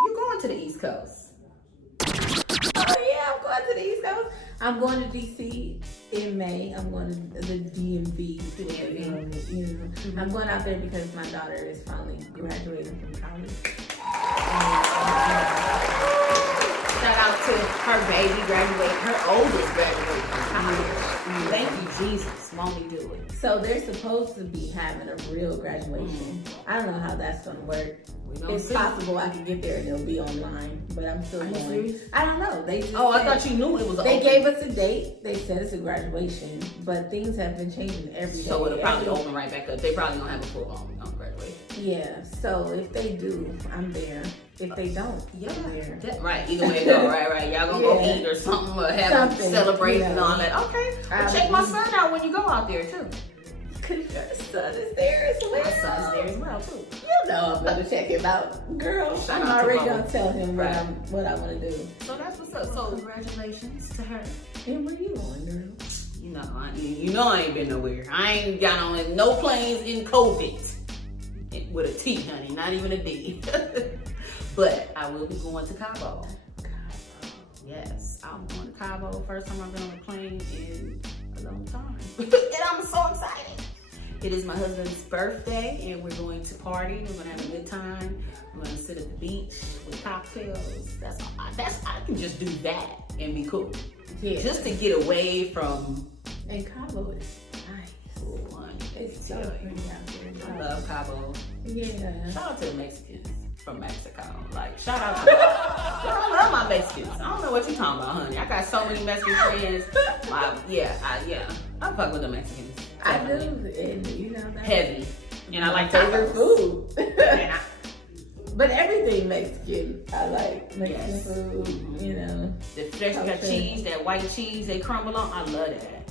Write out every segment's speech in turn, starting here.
You going to the East Coast? Oh yeah, I'm going to the East Coast. I'm going to DC in May. I'm going to the DMV. I'm going out there because my daughter is finally graduating from college. Shout out to her baby graduating, her oldest graduating from college. Thank you, Jesus. Won't he do it? So they're supposed to be having a real graduation. I don't know how that's going to work. It's possible I could get there and it'll be online, but I'm still going. Serious? I don't know. They just I thought you knew it was. They gave us a date. They said it's a graduation, but things have been changing every day. So it'll probably open right back up. They probably gonna have a full-on graduation. Yeah. So if they do, I'm there. If they don't, I'm there. Right. Either way it go. Right. Y'all gonna go eat or something or have a celebration and all that. Okay. Well, check my son out when you go out there too. Cause your son is there as well. My son's there as well too. You know I'm gonna check him out, girl. I'm already gonna tell him what I want to do. So that's what's up. So congratulations to her. And where you going, girl? You know I ain't been nowhere. I ain't got on no planes in COVID with a T, honey, not even a D. But I will be going to Cabo. Yes, I'm going to Cabo. First time I've been on a plane in a long time, and I'm so excited. It is my husband's birthday, and we're going to party. We're going to have a good time. I'm going to sit at the beach with cocktails. I can just do that and be cool. Yeah. Just to get away from. And Cabo is nice. It's so pretty out there. I love Cabo. Yeah. Shout out to the Mexicans from Mexico. Like, shout out to them. I love my Mexicans. I don't know what you're talking about, honey. I got so many Mexican friends. I fuck with the Mexicans. Definitely. I do, and you know that's heavy. And I like favorite food. And but everything Mexican, I like Mexican food. You know, the fresh got cheese, that white cheese they crumble on. I love that.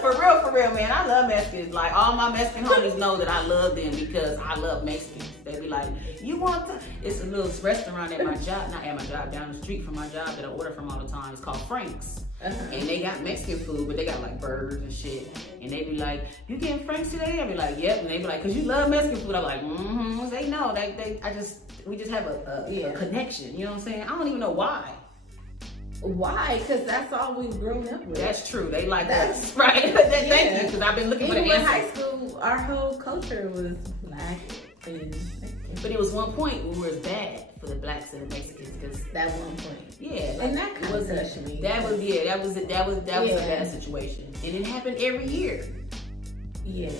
For real, man. I love Mexicans. Like, all my Mexican homies know that I love them because I love Mexicans. They be like, you want to? It's a little restaurant at my job, not at my job, down the street from my job that I order from all the time. It's called Frank's. And they got Mexican food, but they got like burgers and shit. And they be like, you getting Frank's today? I be like, yep. And they be like, cause you love Mexican food. I'm like, They know. We just have a connection. You know what I'm saying? I don't even know why. Why? Because that's all we've grown up with. That's true. They like us, right? Thank you, because I've been looking for the answer. In high school, our whole culture was black and Mexican. But it was one point where it was bad for the blacks and the Mexicans, because that one point. Yeah, and that kind of touched me. That was a bad situation, and it happened every year. Yeah,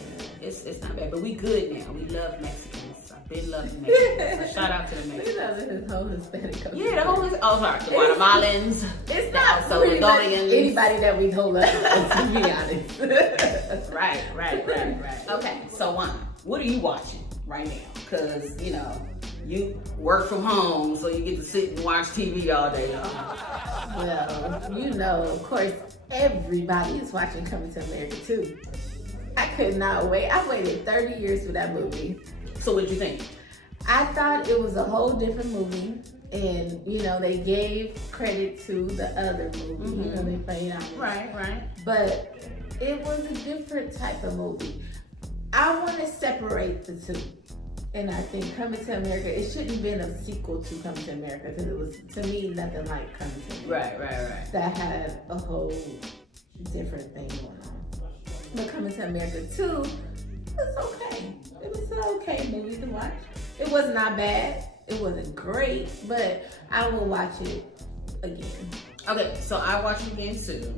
it's not bad, but we good now. We love Mexicans. Been loving Mexicans. So shout out to the Mexicans. His whole Hispanic culture. Yeah, the whole the Guatemalans. It's not Salvadorians. Anybody that we hold up to be honest. Right. Okay, so Wan, what are you watching right now? Because you work from home, so you get to sit and watch TV all day long. Well, of course, everybody is watching Coming to America too. I could not wait. I waited 30 years for that movie. So what'd you think? I thought it was a whole different movie, and they gave credit to the other movie. They played on it. Right. But it was a different type of movie. I want to separate the two, and I think Coming to America, it shouldn't have been a sequel to Coming to America, because it was, to me, nothing like Coming to America. Right. That had a whole different thing going on. But Coming to America 2. It was okay. It was an okay movie to watch. It was not bad. It wasn't great, but I will watch it again. Okay, so I watched it again too.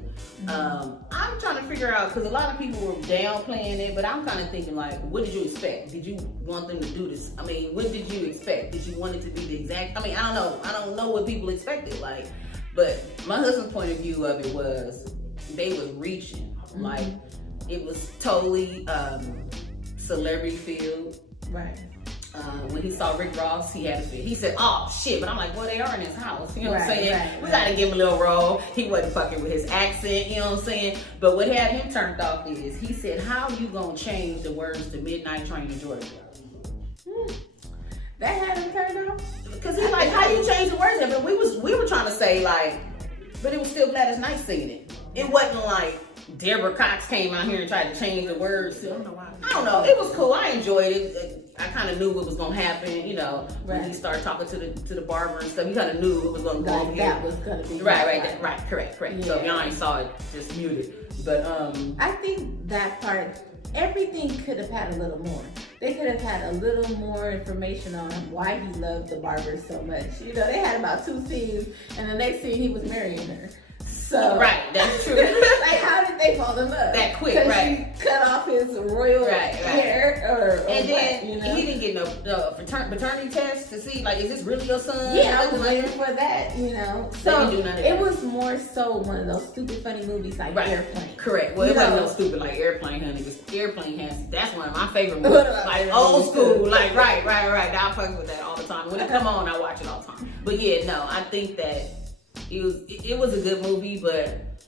I'm trying to figure out, because a lot of people were downplaying it, but I'm kind of thinking like, what did you expect? Did you want them to do this? I mean, what did you expect? Did you want it to be the exact? I mean, I don't know. I don't know what people expected. Like, but my husband's point of view of it was they was reaching. Like, it was totally celebrity field. Right. When he saw Rick Ross, he had a fit. He said, "Oh shit!" But I'm like, "Well, they are in his house." You know what I'm saying? Right. We gotta give him a little role. He wasn't fucking with his accent. You know what I'm saying? But what had him turned off is he said, "How you gonna change the words to Midnight Train to Georgia?" That had him turned off. Because he's like, "How you change the words?" But we were trying to say like, but it was still Gladys Knight singing it. It wasn't like Deborah Cox came out here and tried to change the words. I don't know. It was cool. I enjoyed it. I kind of knew what was gonna happen. You know, when he started talking to the barber and stuff, you kind of knew it was gonna go over here. That was gonna be right, correct. Yeah. So if y'all ain't saw it, just mute it. But I think that part, everything could have had a little more. They could have had a little more information on why he loved the barber so much. You know, they had about 2 scenes, and the next scene he was marrying her. So right, that's true. Like, how did they fall in love that quick? Right, she cut off his royal hair, or and then what, you know? He didn't get no paternity test to see, like, is this really your son? Yeah, I was waiting for that, you know. So it was more so one of those stupid, funny movies like Airplane. Correct. Well, it wasn't no stupid like Airplane, honey. It was Airplane has. That's one of my favorite movies. Like old school. Like right. I fuck with that all the time. When it come on, I watch it all the time. But yeah, no, I think that it was a good movie, but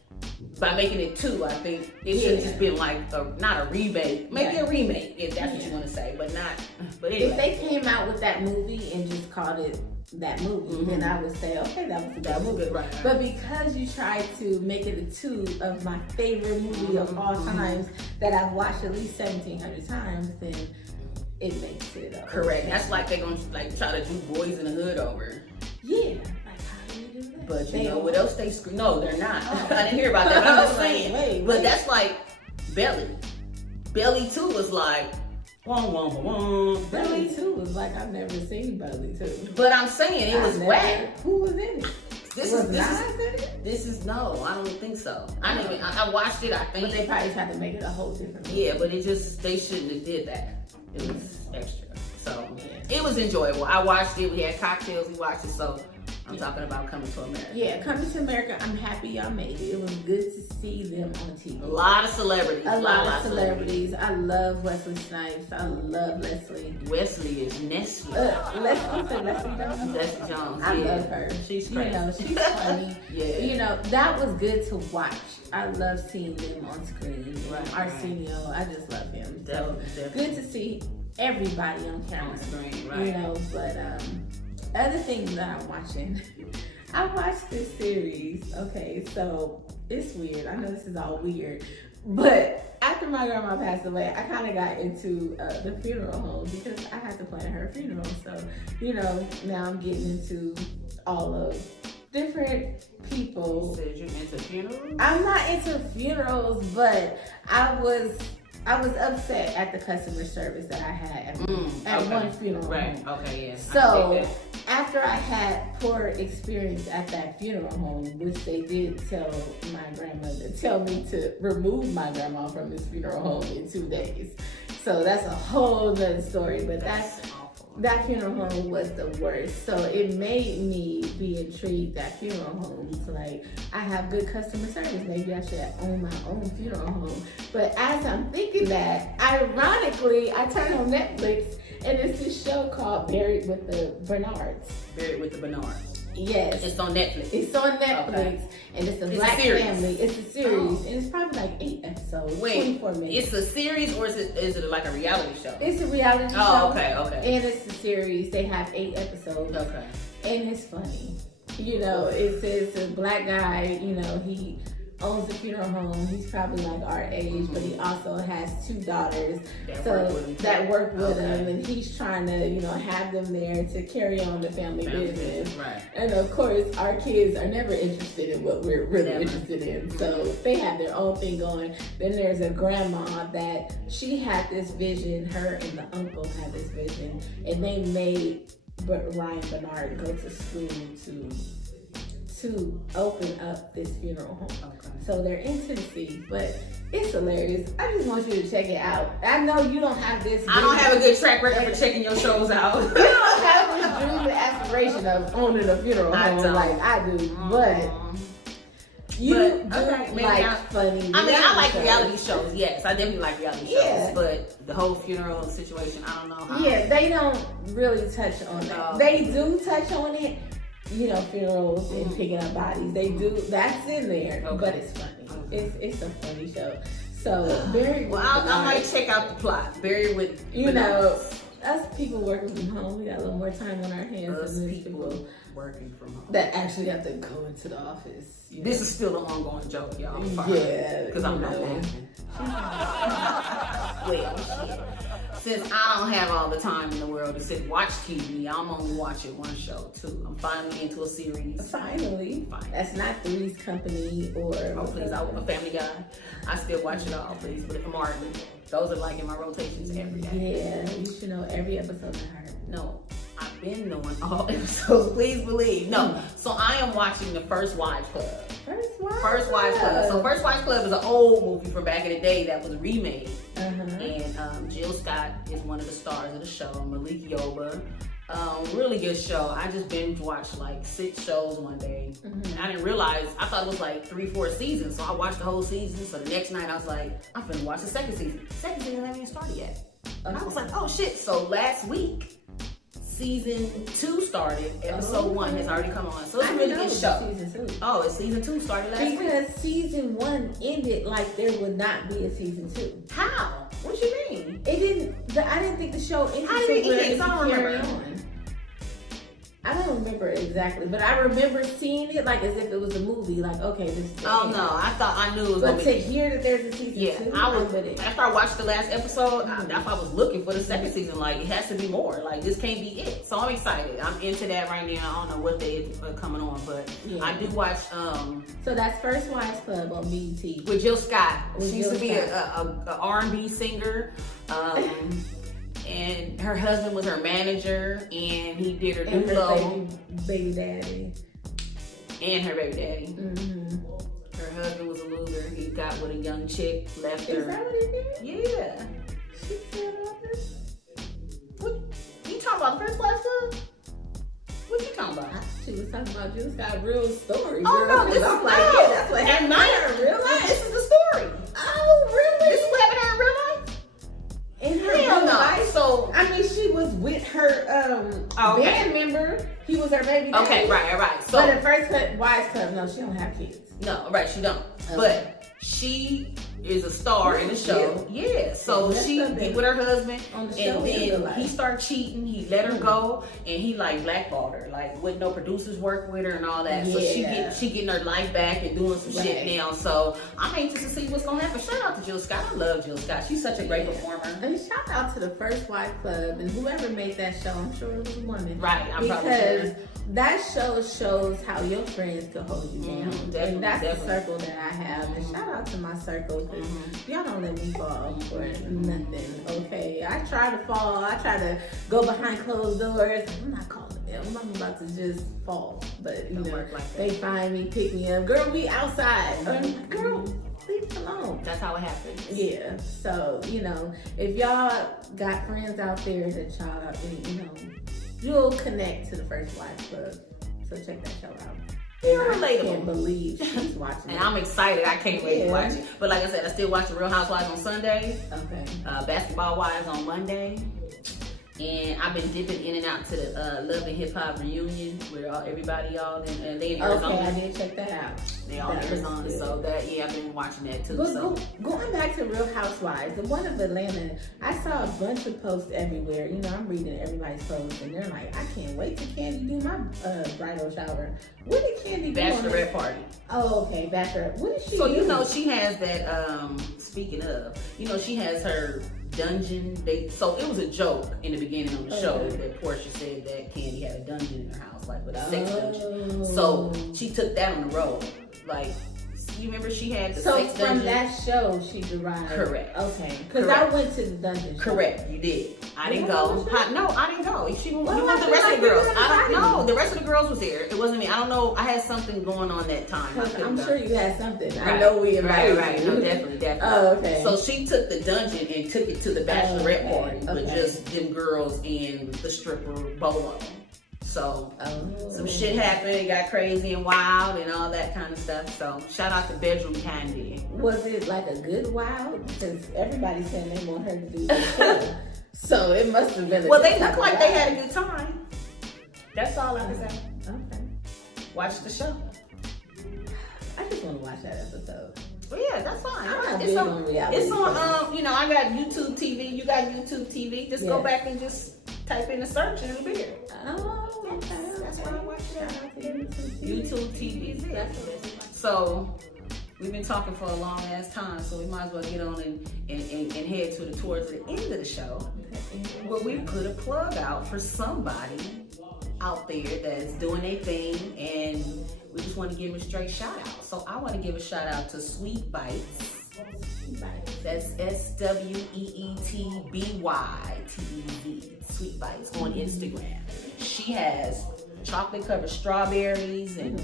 by making it 2, I think it should have just been like not a remake, maybe a remake if that's what you want to say, but not. But anyway, if they came out with that movie and just called it that movie, then I would say, okay, that was a good movie. Right. But because you tried to make it a 2 of my favorite movie of all times that I've watched at least 1,700 times, then it makes it up. Correct. That's like they're gonna like try to do Boys in the Hood over. Yeah. That? But you know what else they screw? No, they're not. I didn't hear about that. But I'm just saying. Wait. But that's like Belly. Belly 2 was like. Belly 2 was like, I've never seen Belly 2. But I'm saying it was whack. Who was in it? This is no, I don't think so. I watched it, I think. But they probably tried to make it a whole different movie. Yeah, but they shouldn't have did that. It was extra. So it was enjoyable. I watched it, we had cocktails, we watched it, so I'm talking about Coming to America. Yeah, Coming to America, I'm happy y'all made it. It was good to see them on TV. A lot of celebrities. A lot of celebrities. I love Wesley Snipes. I love Leslie. Wesley is Nestle. Leslie Jones. I love her. She's crazy. You know, she's funny. Yeah. You know, that was good to watch. I love seeing them on screen. Right, Arsenio, I just love him. Definitely. Good to see everybody on camera. On screen, right. You know, but other thing that I'm watching, I watched this series. Okay, so it's weird. I know this is all weird, but after my grandma passed away, I kind of got into the funeral home because I had to plan her funeral. So, you know, now I'm getting into all of different people. So you're into funerals? I'm not into funerals, but I was upset at the customer service that I had at one funeral home. Okay, yeah. So after I had poor experience at that funeral home, which they did tell me to remove my grandma from this funeral home in 2 days. So that's a whole nother story, but that funeral home was the worst. So it made me be intrigued that funeral homes, like, I have good customer service. Maybe I should own my own funeral home. But as I'm thinking that, ironically, I turn on Netflix and it's this show called Buried with the Bernards. Buried with the Bernards. Yes. It's on Netflix. It's on Netflix, and it's a black family. It's a series, and it's probably like 8 episodes. Wait, 24 minutes. It's a series or is it like a reality show? It's a reality show. Oh, okay. And it's a series. They have 8 episodes. Okay. And it's funny. You know, it says a black guy, you know, he owns a funeral home. He's probably like our age, but he also has 2 daughters that work with him, and he's trying to, you know, have them there to carry on the family business. Right. And of course, our kids are never interested in what we're really interested in, so they have their own thing going. Then there's a grandma that she had this vision. Her and the uncle had this vision, and they made Ryan Bernard go to school to open up this funeral home. Okay. So they're in Tennessee, but it's hilarious. I just want you to check it out. I know you don't have this. I don't have a good track record for checking your shows out. You don't have this dream and aspiration of owning a funeral home like I do, but you like funny. I mean, I like reality shows. Yes, I definitely like reality shows. But the whole funeral situation, I don't know how. Yeah, they don't really touch on that. They do touch on it. You know, funerals and picking up bodies. They do. That's in there, but it's funny. It's a funny show. So Buried. Well, I might check out the plot. Buried with you know. Us people working from home, we got a little more time on our hands Us than people working from home. that actually have to go into the office. This is still an ongoing joke, y'all. Yeah, because I'm not laughing. Well, shit. Since I don't have all the time in the world to sit and watch TV, I'm only watching one show too. I'm finally into a series. Finally. That's not Three's Company or... Oh, please, I'm a Family Guy. I still watch it all, please. But Martin, those are like in my rotations every day. Yeah, you should know every episode I heard. No, I've been knowing all episodes, please believe. No, so I am watching the First Wives Club. First Wives Club. So First Wives Club is an old movie from back in the day that was remade. And Jill Scott is one of the stars of the show. Malik Yoba. Really good show. I just binge watched like 6 shows one day. And I didn't realize, I thought it was like 3-4 seasons. So I watched the whole season. So the next night I was like, I'm finna watch the second season. The second season hasn't even started yet. And I was like, oh shit. So last week, season 2 started. Episode 1 has already come on. So it's a really good show. Season 2. Oh, it's season 2 started last week. Because season 1 ended like there would not be a season 2. How? What you mean? It didn't. I didn't think the show ended. How did it end? I don't remember. I don't remember exactly, but I remember seeing it like as if it was a movie. Like, okay, this is the end. No, I thought I knew it was but gonna be. to hear that there's a season 2, I was. After I watched the last episode, I was looking for the second season. Like, it has to be more. Like, this can't be it. So I'm excited. I'm into that right now. I don't know what day it's coming on, but I do watch. So that's First Wives Club on BET with Jill Scott. She used to be a R&B singer. And her husband was her manager, and he did her Duplo. Baby daddy. And her baby daddy. Her husband was a loser. He got with a young chick, left her. Is that what he did? Yeah. She said all this? What? You talking about the First Wives Club? What you talking about? She was talking about Jill Scott real stories. Oh no, this is like, yeah, that's what happened in real life. This is the story. Oh really? This is what happened in real life? In her real life. So I mean, she was with her band member. He was her baby daddy. Okay, right. So, but in First Wives Club, no, she don't have kids. No, right, she don't. Okay. But she is a star in the show. Yeah. So she get with her husband, and then he started cheating. He let her go, and he like blackballed her, like with no producers work with her and all that. So she getting her life back and doing some shit now. So I'm anxious to see what's gonna happen. Shout out to Jill Scott. I love Jill Scott. She's such a great performer. And shout out to the First Wife Club and whoever made that show. I'm sure it was a woman. Right. I'm because probably sure. That show shows how your friends can hold you down. And that's the circle that I have. And shout out to my circle. Y'all don't let me fall for nothing, okay? I try to fall. I try to go behind closed doors. I'm not calling them. I'm about to just fall. But, you know, they find me, pick me up. Girl, we outside. Girl, leave it alone. That's how it happens. Yeah. So, you know, if y'all got friends out there that y'all, you know, you'll connect to the First Wives Club. So check that show out. You're relatable. I can't believe she's watching and I'm excited. I can't wait to watch it. But like I said, I still watch The Real Housewives on Sunday. Okay. Basketball Wives on Monday. And I've been dipping in and out to the Love and Hip Hop reunion with everybody, y'all. And they in Arizona. Okay, I did check that out. They all in Arizona. So that, I've been watching that too. Going back to Real Housewives, the one of Atlanta, I saw a bunch of posts everywhere. You know, I'm reading everybody's posts, and they're like, I can't wait till Candy do my bridal shower. What did Candy do? Bachelorette party. Oh, okay, bachelorette. What did she do? So, you know, she has that, speaking of, you know, she has her dungeon. So it was a joke in the beginning of the show that Portia said that Candy had a dungeon in her house, like with a sex dungeon. So she took that on the road. Like, you remember she had the sex dungeon? So from that show she derived. Correct. Okay. Because I went to the dungeon show. Correct, you did. I didn't go. No, I didn't go. She went with the rest of the girls. I don't know. The rest of the girls was there. It wasn't me. I don't know. I had something going on that time. I'm sure you had something. I know we invited you. No, definitely. Oh, okay. So she took the dungeon and took it to the bachelorette party with just them girls and the stripper Bolo. So some shit happened, it got crazy and wild and all that kind of stuff. So shout out to Bedroom Candy. Was it like a good wild? Because everybody's saying they want her to do the show. So it must have been well, they look like they had a good time. That's all I can say. Okay. Watch the show. I just want to watch that episode. But yeah, that's fine. I'm not It's big on, on reality it's on shows. you know, I got YouTube TV. You got YouTube TV. Just go Yes. back and just type in the search and it'll be there. Oh, okay. That's why I watch Shout that. out to YouTube TV is there. So we've been talking for a long ass time, so we might as well get on and head towards the end of the show. Where we put a plug out for somebody out there that's doing their thing, and we just want to give them a straight shout out. So I want to give a shout out to Sweet Bites. That's SweetByTeeZ. Sweet Bites on Instagram. She has chocolate covered strawberries and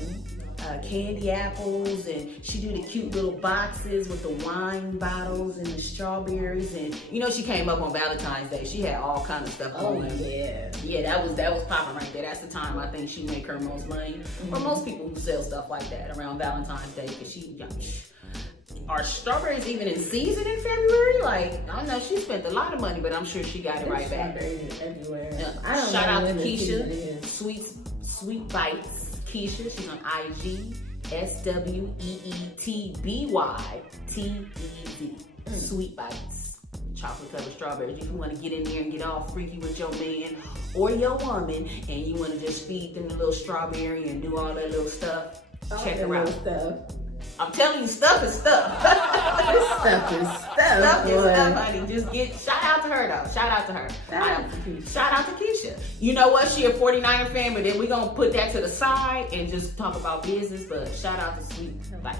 candy apples, and she do the cute little boxes with the wine bottles and the strawberries, and you know she came up on Valentine's Day. She had all kind of stuff Oh going. yeah. That was popping right there. That's the time I think she make her most money. Or most people who sell stuff like that around Valentine's Day, because are strawberries even in season in February? Like, I don't know, she spent a lot of money, but I'm sure she got it right back. Strawberries everywhere. Yeah. I don't Shout know out to when the season Keisha, is. Sweet Bites. Keisha, she's on IG, SweetByTeeZ. Sweet Bites. Chocolate covered strawberries. If you want to get in there and get all freaky with your man or your woman, and you want to just feed them the little strawberry and do all that little stuff, check her out. Stuff. I'm telling you, stuff is stuff. This stuff is stuff. Stuff is boy. stuff, honey. Just shout out to her though. Shout out to her. Shout out to Keisha. Shout out to Keisha. You know what? She a 49er fan, but then we're gonna put that to the side and just talk about business. But shout out to Sweet Bites.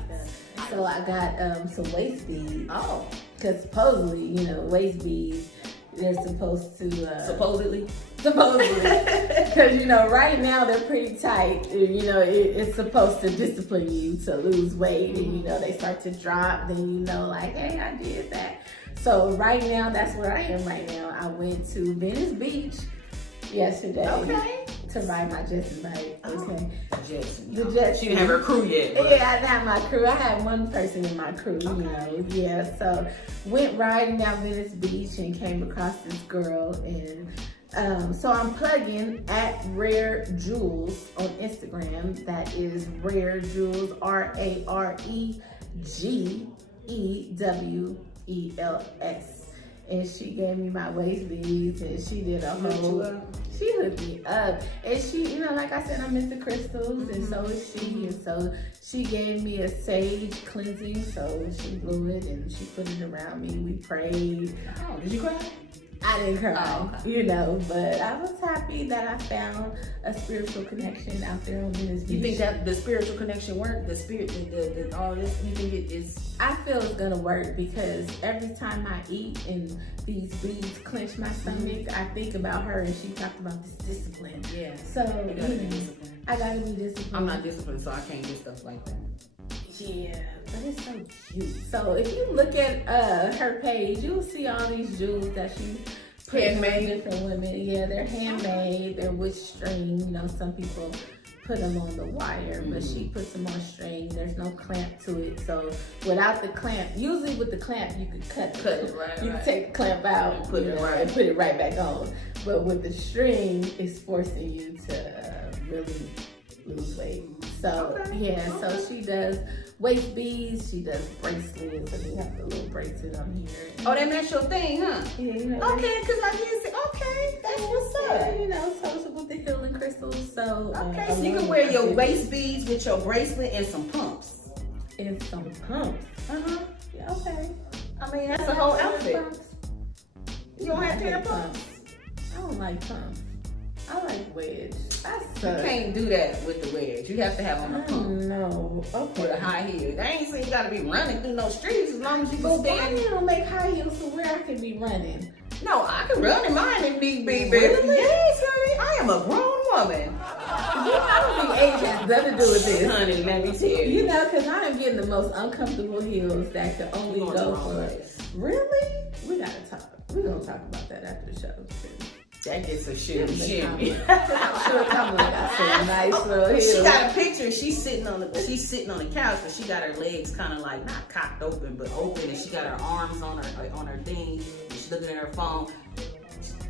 So I got some waist beads. Oh, Because supposedly, you know, waist beads, they're supposed to... supposedly. Because, you know, right now they're pretty tight. You know, it's supposed to discipline you to lose weight. And, you know, they start to drop. Then, you know, like, hey, I did that. So right now, that's where I am right now. I went to Venice Beach yesterday. Okay. To ride my Jetson bike. Okay. Jetson. The Jetson. She didn't have her crew yet. But. Yeah, I didn't have my crew. I had one person in my crew, you know. Yeah, so went riding down Venice Beach and came across this girl, and so I'm plugging at Rare Jewels on Instagram. That is Rare Jewels, RAREGEWELS. And she gave me my waist beads, and she did a whole. She hooked me up, and she, you know, like I said, I'm into crystals, and so is she, and so she gave me a sage cleansing. So she blew it and she put it around me. We prayed. Oh, did you cry? I didn't cry, okay. you know, but I was happy that I found a spiritual connection out there on Venice Beach. You think that the spiritual connection worked? The spirit, the all this. You think it is? I feel it's gonna work because every time I eat and these beads clench my stomach, I think about her, and she talked about this discipline. Yeah. So You gotta be disciplined. I gotta be disciplined. I'm not disciplined, so I can't do stuff like that. Yeah, but it's so cute. So if you look at her page, you'll see all these jewels that she put on different women. Yeah, they're handmade. They're with string. You know, some people put them on the wire, but she puts them on string. There's no clamp to it. So without the clamp, usually with the clamp, you could cut it, right, You right. can take the clamp out And put it right. and put it right back on. But with the string, it's forcing you to really lose weight. So so she does waist beads, she does bracelets, and we have the little bracelet on here. Oh, that match your thing, huh? Yeah, you know. Okay, because I did say, okay, that's what's up. Yeah, you know, so with the healing crystals. So Okay, so you can wear your waist beads with your bracelet and some pumps. and some pumps. Yeah, okay. I mean, that's a whole outfit. Pumps. You don't have to I have hate pumps. I don't like pumps. I like wedge. I You suck. can't do that with the wedge. You have to have on a pump No. Okay. with a high heel. They ain't saying you gotta be running through no streets as long as you But can why stand. you don't make high heels to where I can be running? No, I can run in mine and be Really? Yes, honey. I am a grown woman. I don't think age has nothing to do with this. Honey, let me tell you. You know, because I am getting the most uncomfortable heels that could only You're going go to the wrong for. place. Really? We gotta talk. We're gonna talk about that after the show. That gets a shimmy. She'll come like I said, nice little heels. She got a picture. She's sitting on the couch, but she got her legs kind of like not cocked open, but open, and she got her arms on her thing. And she's looking at her phone.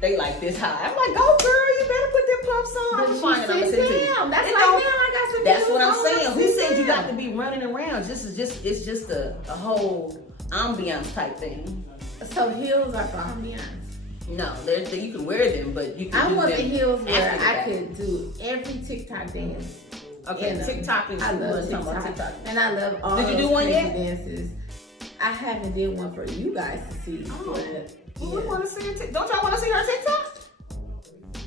They like this high. I'm like, go girl, you better put them pumps on. I'm fine. I'm sit down. That's like now I got That's what I'm heels saying. on, Who sit said you down. got to be running around? It's just a whole ambiance type thing. So heels are for ambiance. No, you can wear them, but you can I do want the them heels where after I that. could do every TikTok dance. Okay, in them. TikTok is I too love much. Talking about TikTok. TikTok. And I love all Did you those do one crazy yet? dances. I haven't did one for you guys to see. Oh. But, Well, we want to see her. Don't y'all want to see her TikTok?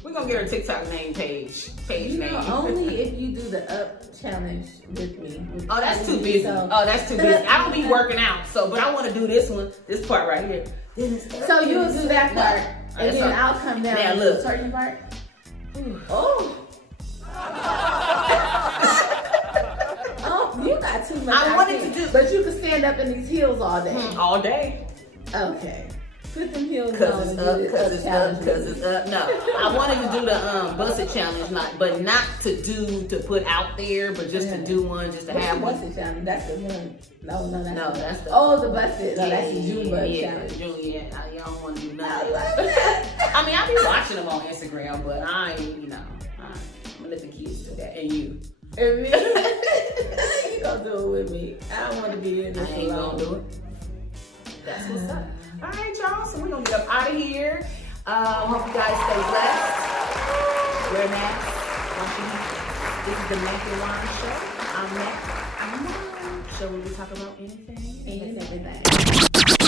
We're gonna get her TikTok name page You know, name. only if you do the up challenge with me. Oh, that's too busy. So, Oh, that's too busy. I don't be working out, so but I want to do this one, this part right here. so you'll do that part, and then so- I'll come down Now, and do look. the certain part. Oh. Oh, you got too much. I wanted think. to do- But you can stand up in these heels all day. All day. Okay. Put them heels on. Cause and it's do up, the cause it's up, challenge. cause it's up. No, I wanted to do the busted challenge, but not to put out there, but just to do one, just to What's have the one. busted challenge? That's the one. No, That's the. Oh, the busted. No, that's the June bug yeah, challenge. June. Yeah, y'all don't want to do I nothing. love that. I mean, I be watching them on Instagram, but I ain't, I'm gonna let the kids do that, and you. And me, you gonna do it with me. I don't want to be in I this ain't alone. gonna do it. That's what's up. All right, y'all. So we're gonna get up out of here. Hope you guys stay blessed. Wear masks. Wash your hands. This is the Mack and Wan show. I'm Mack. I'm Wan. Show where we talk about anything. And everything.